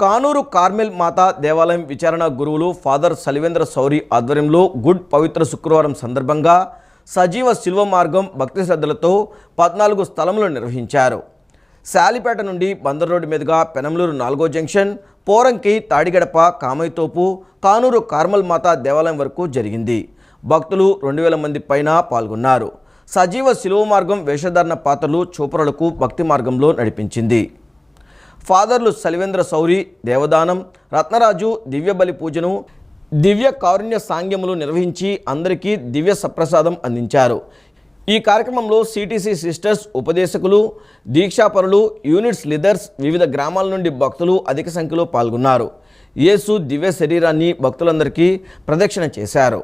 Kanuru Carmel మాతా దేవాలయం విచారణ గురువులు ఫాదర్ సలివేంద్ర సౌరి ఆధ్వర్యంలో గుడ్ పవిత్ర శుక్రవారం సందర్భంగా సజీవ శిల్వ మార్గం భక్తి శ్రద్ధలతో 14 స్థలములు నిర్వహించారు. శాలిపేట నుండి బందర్ రోడ్డు మీదుగా పెనంలూరు 4వ జంక్షన్, పోరంకి, తాడిగడప, కామైతోపు, కానూరు కార్మెల్ మాతా దేవాలయం వరకు జరిగింది. భక్తులు 2000 మంది పైన పాల్గొన్నారు. సజీవ శిలువ మార్గం వేషధారణ పాత్రలు చూపరులకు భక్తి మార్గంలో నడిపించింది. ఫాదర్లు సలివేంద్ర సౌరి దేవదానం, రత్నరాజు దివ్య బలి పూజను, దివ్య కారుణ్య సాంగ్యములు నిర్వహించి అందరికీ దివ్య సప్రసాదం అందించారు. ఈ కార్యక్రమంలో సిటీసీ సిస్టర్స్, ఉపదేశకులు, దీక్షాపరులు, యూనిట్స్ లీడర్స్, వివిధ గ్రామాల నుండి భక్తులు అధిక సంఖ్యలో పాల్గొన్నారు. యేసు దివ్య శరీరాన్ని భక్తులందరికీ ప్రదక్షిణ చేశారు.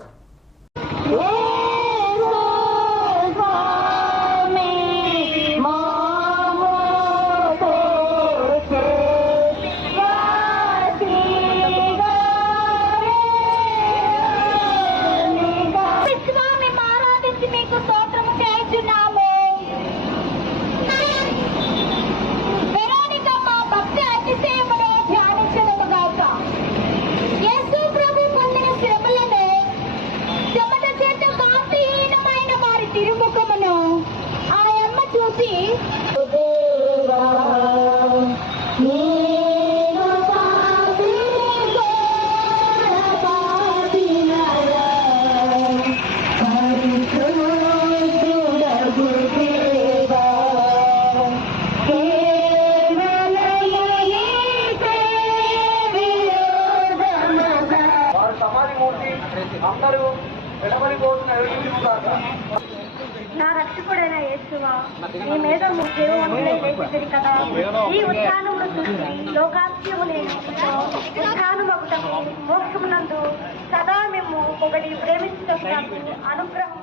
నా రక్షకుడైన యేసువా, నీ మీద లేచితిరి కదా. ఈ ఉత్థానమును చూసి లోకాస్యము నేను ఉత్థానమగుటకు మోక్షమునందు సదా మేము ఒకటి ప్రేమించుటకు అనుగ్రహం